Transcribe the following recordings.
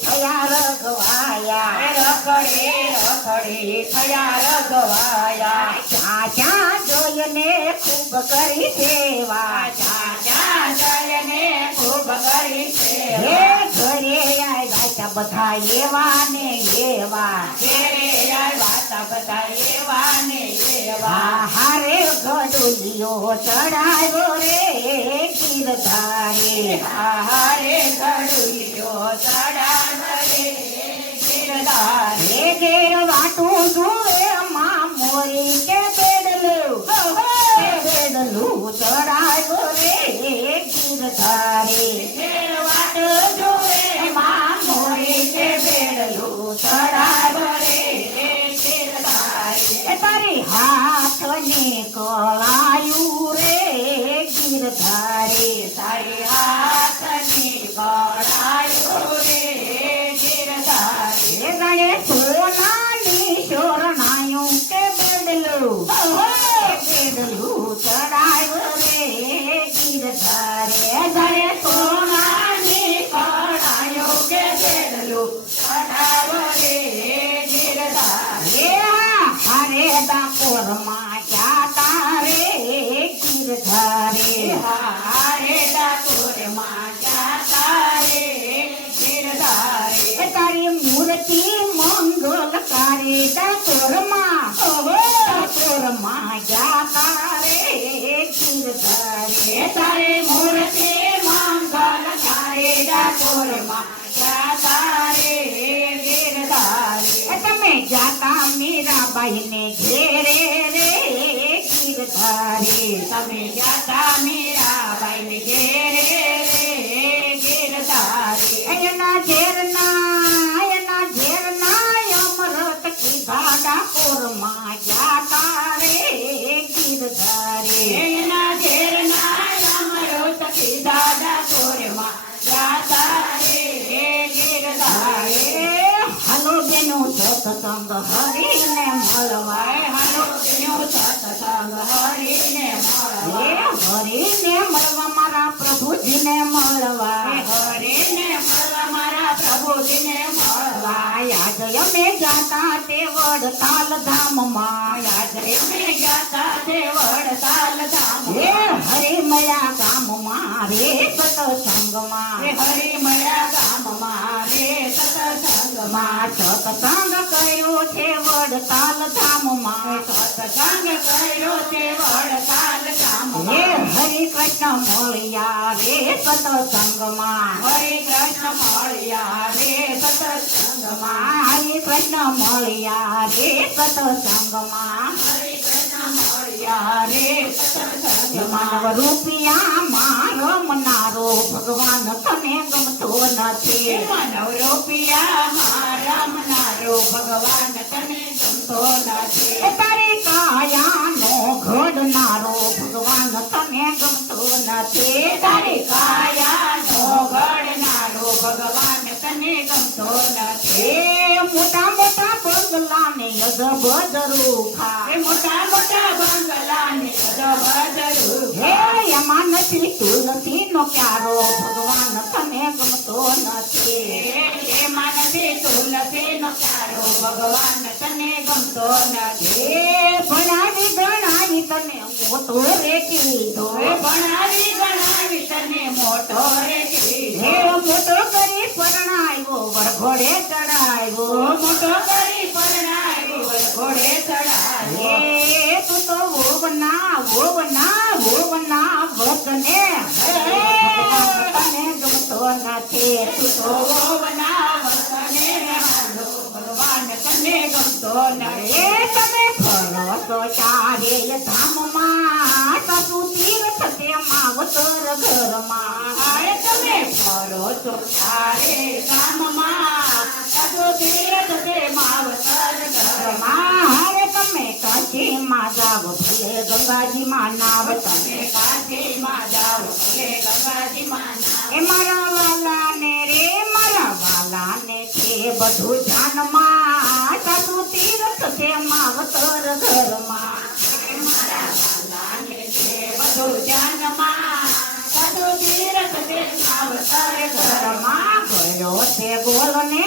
થયા રઘવાયા રખડે થયા રઘવાયા ક્યાં ક્યાં જોઈને ખૂબ કરી સેવા જયને ખૂબ કરી હે સેવા ઘરે આવ્યા બધા એવા ને એવા ઘેરે આવ્યા બધા એવા ને એવા હારે ગડુલિયો ચડાવ્યો રે ગીરધારે હારે ઘડુલિયો ચડાવે ગિરધાર રે ઘેર વાટું જુએ માં મોરી કે બેડલું ચડાવ્યો રે ગીરધારે ઘેર વાટ જોવે માં મોરી કે બેડલું ચડાવે રે ગિરધારી એ તારી હાથ ને કળાયું રે ગીરધારે તારી હાથની કળાયો રે ગિરધારી એ ગણે સોનાની શોરણાયું કે બેડલું ચડાવ્યો રે ગીરધારે ઘરે સોનાની કળાયો કે બેડલું ચડાવો રે ગિરધારી હરે ડાકોરમાં જાતા રે ગીરધારે હારે ડાકોરમાં જાતા રે ગિરધારી એ તારી મૂર્તિ મંગલકારી ડાકોરમાં જાતા રે ગીરધારે તારી મૂર્તિ મંગલકારી ડાકોરમાં જાતા રે ગિરધારી એ તમે જાતા મીરાબાઈ ને ઘેરે રે ગીરધારે તમે જાતા મીરાબાઈ ને ઘેરે રે ગિરધારી એના ઝેરના અમૃત કીધા ડાકોરમાં જાતા રે ગીરધારે એના ઘેરના અમૃત કીધા ડાકોરમાં જાતા રે ગિરધારી હાલો બેનો સત્સંગ હરીને મળવા હાલો એનો સત્સંગ હરીને મળવા હરીને મળવા મારા પ્રભુજીને મળવા હરીને મળવા મારા પ્રભુજીને મળવા યાદ અમે જાતા તે વડતાલ ધામમાં યાદ અમે જાતા તે વડતાલ ધામ હે હરે મળ્યા ગામમાં રે સત્સંગમાં હરી મળ્યા ગામમાં રે સત્સંગમાં સત્સંગ કર્યો છે વડતાલ ધામમાં સત્સંગ કર્યો તે વડતાલ હે ધામમાં હરે કૃષ્ણ મળ્યા રે સત્સંગમાં હરે કૃષ્ણ મળ્યા રે સત્સંગમાં હરે કૃષ્ણ મળ્યા રે સત્સંગમાં હરે કૃષ્ણ મળ્યા રે સત્સંગમાં માનવ રૂપિયામાં રમનારો ભગવાન તને ગમતો નથી માનવ રૂપિયામાં રમનારો ભગવાન તને ગમતો નથી એ તારી કાયાનો ઘડનારો ભગવાન તને ગમતો નથી તારી કાયાનો ઘડનારો ભગવાન તને ગમતો નથી એ મોટા મોટા બંગલાને અજબદરૂખા એ મોટા મોટા બંગલાને અજબદરૂ હે એમાં નથી તુલસીનો ક્યારો ભગવાન તને ગમતો નથી એમાં નથી તુલસીનો ક્યારો ભગવાન તને ગમતો નથી એ ભણાવી ગણાવી તને મોટો રે કીધો એ ભણાવી તને મોટો રે કીધો હે મોટો કરી પરણાવ્યો વરઘોડે ચડાવ્યો મોટો કરી પરણાવ્યો ઘોડે ચડાવ્યો હે તું તો વોવના વતને ભગવાન તને ગમતો નથી તું તો ભગવાન તને ગમતો નથી એ તમે ફરો તો ચારે ધામમાં સાસુ તીર્થ તે માવતર ઘરમાં આય તમે ફરો તો તારે ગામમાં સાધુ તીર્થ તે માવતર ઘરમાં હારે તમે કાશીમાં જાવ ભલે ગંગાજીમાં નાવ તમે તમે કાશીમાં જાઓ ભલે ગંગાજીમાં નાવ એ મારા વાલાને છે બધું ધ્યાનમાં સાસુ તીર્થ છે માવતર ઘરમાં મારા વાલાને છે બધું ધ્યાનમાં સાધુ તીર્થ તે માવતર ઘરમાં ઘરમાં ગયો છે ગોલને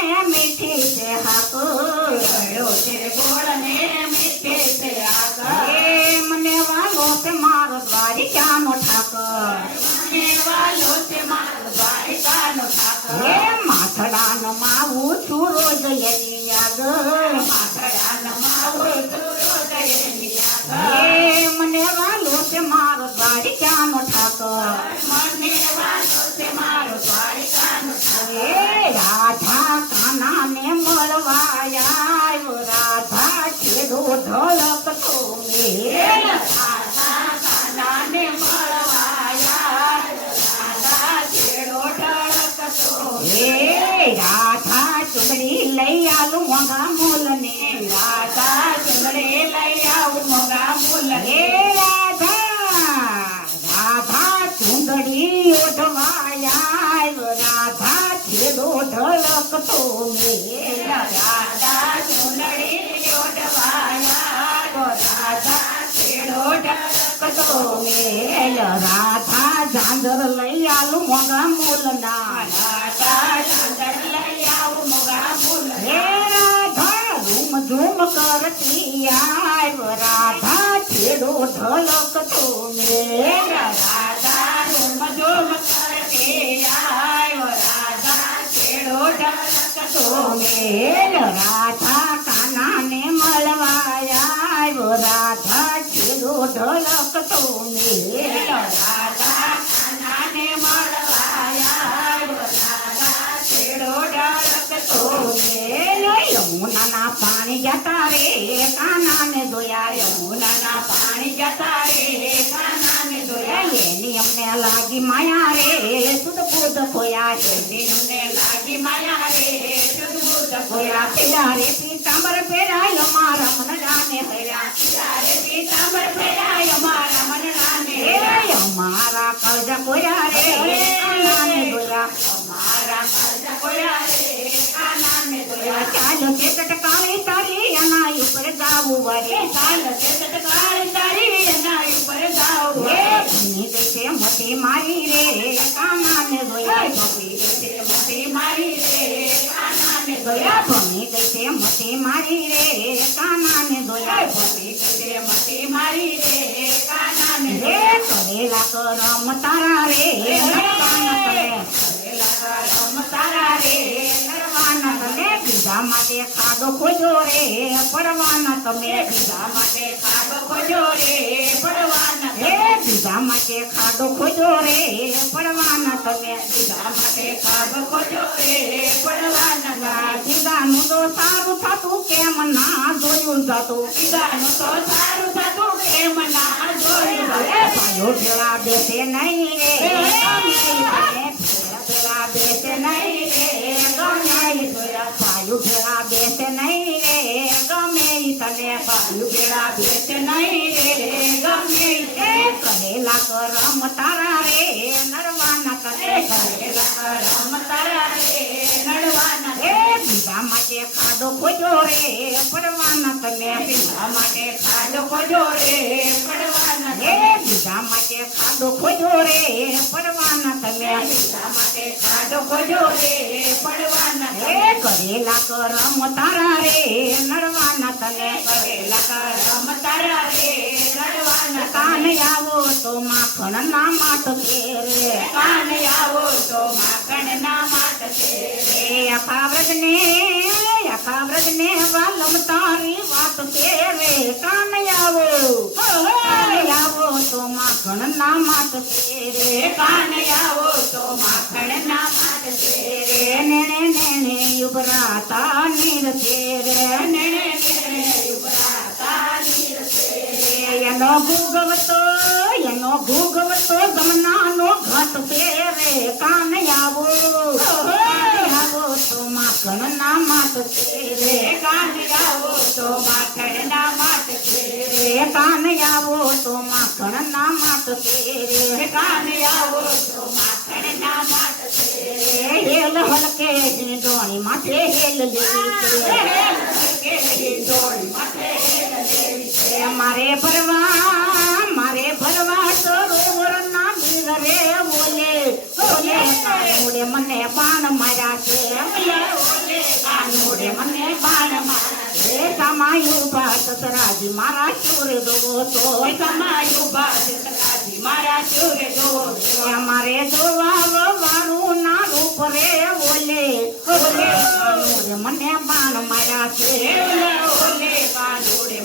વાલો છે મારો દ્વારિકાનો ઠાકર. હે માથડાનો માવું છું રોજ એની આગળ માથડાનો માવો રોજ એની આગળ. હે મને વાલો છે મારો દ્વારિકાનો ઠાકર મને વાલો છે મારો દ્વારિકાનો ઠાકર. હે રાધા કાનાને મળવા આવ્યો રાધા છેડો ઢળકતો મેલ રાધા કાનાને મળવા આયા. રાધા છેડો ઢળકતો. હે રાધા ચુંદડી લઈ આલું મોંઘા મૂલને રાધા ચુંદડે લઈ આવું મોગા મૂલ. હે રાધા ચુંદડી ઓઢવાયા રાધા છેડો ઢળકતો મેલ રાધા ચુંદડી ઓઢવાયા. રાધા છેડો ઢળકતો. મેલ રાધા ઝાંઝર લઈ આલું મોંઘા મૂલના રાધા ચુંદડ લઈ આવું મોગા મૂલ. હે રાધા ઝૂમ ઝૂમ કરતી આવ રાધા છેડો ઢળકતો મેલ રાધા રૂમ ઝૂમ કરતી આયો. રાધા છેડો ઢળકતો. મેલ રાધા કાનાને મળવા આવ્યો રાધા છેડો ઢળકતો મેલ રાધા કાનાને મળવા આયો. રાધા છેડો ઢળકતો. મેલ યમુનાના પાણી જતા રે કાનાને જોયા યમુનાના પાણી જતા રે કાનાને જોયા. એની અમને લાગી માયા રે સુધ પૂધ ખોયા છે દિનુને લાગી માયા રે સુદબુદ ખોયા પેલા રે પીતાંબર પેરાય મારા મન જાને હર્યા ત્યારે પીતાંબર ફેરાય મારા મનરાને. એ અમારા કળજા કોયા રે કાનાને જોયા મારા કાળજા કોયા રે કાનાને જોયા. ચાલો છે ટટકાળી તારી એના ઉપર ગાવું વરે ચાલ છે તટકાળ તારી એના ઉપર ગાવ. હે ભૂમિ દેશે મોતી મારી રે કાનાને જોયા મોતી મારી રે કાનાને જોયા જોયા. ભૂમિ દેશે મોતી મારી રે કાનાને જોયા મોતી મારી રે કાનાને હે જોયા. કરેલા કરમ તારા રે નરવાના તમે કરેલા કરમ તારા રે નરવાના તમે બીજા માટે ખાડો ખોજો રે પડવાના તમે બીજા માટે ખાડો ખોજો રે પડવાના. હે બીજા માટે ખાડો ખોજો રે પડવાના તમે બીજા માટે ખાડો ખોજો રે પડવાના. બીજાનું તો સારું થતું કેમ ના જોયું જતું બીજાનું તો સારું થતું કેમ ના જોયું. ભાઈઓ ભેળા બેસે નહીં રે ભેળા બેસે નહીં રે ગમે ઈ જોયા ભાઈઓ ભેળા બેસે નહીં રે ગમે ઈ તને ભાઈઓ ભેળા બેસે નહીં રે ગમે ઈ કરેલા કરમ તારા રે નરવાના તને કરેલા કરમ તારા રે નડવાના. હે બીજા માટે ખાડો ખોજો રે પડવાના તમે બીજા માટે ખાડો ખોજો રે પડવાના. હે બીજા માટે ખાડો ખોજો રે પડવાના તમે બીજા માટે ખાડો ખોજો રે પડવાના. હે કરેલા કરમ તારા રે નરવાના તને કરેલા કરમ તારા રે નડવાના. કાન આવો તો માખણ ના માટ રે કાન આવો તો માખણ ના માટ છે રે. આખા વ્રજને વાલમ તારી વાત છે રે કાન આવો તો માખણ ના માટ છે રે કાન આવો તો માખણ ના માટ છે રે. નેણે નેણે ઉભરાતા નીર છે રે નેણે નેણે ઉભરાતા નીર છે રે. એનો ભૂગવતો જમનાનો ઘટ છે રે કાન આવો તો માખણ ના માટ છે રે કાન આવો તો માખણ ના માટ છે રે. કાન આવો તો માખણ ના માટ છે રે કાન આવો તો માખણ ના માટ છે રે. હેલ હલકે ડોણી માથે હેલ લેવી છે ડોળી માથે હેલ લેવી છે. મારે ભરવા સરોવર ના બીર રે બોલે કાનુડે મને પાન માર્યા છે ઓલે કાનુડે મને બાણ મારા છે. કામ સમાયું ભાત સરાજી મારા શુર જોવો તો સમાયું ભાત સરાજી મારા શુર જોવો તો અમારે જોવા વાળું ના રૂપ રે ઓલે ઓલે મને બાણ માર્યા છે ઓલે કાનુડે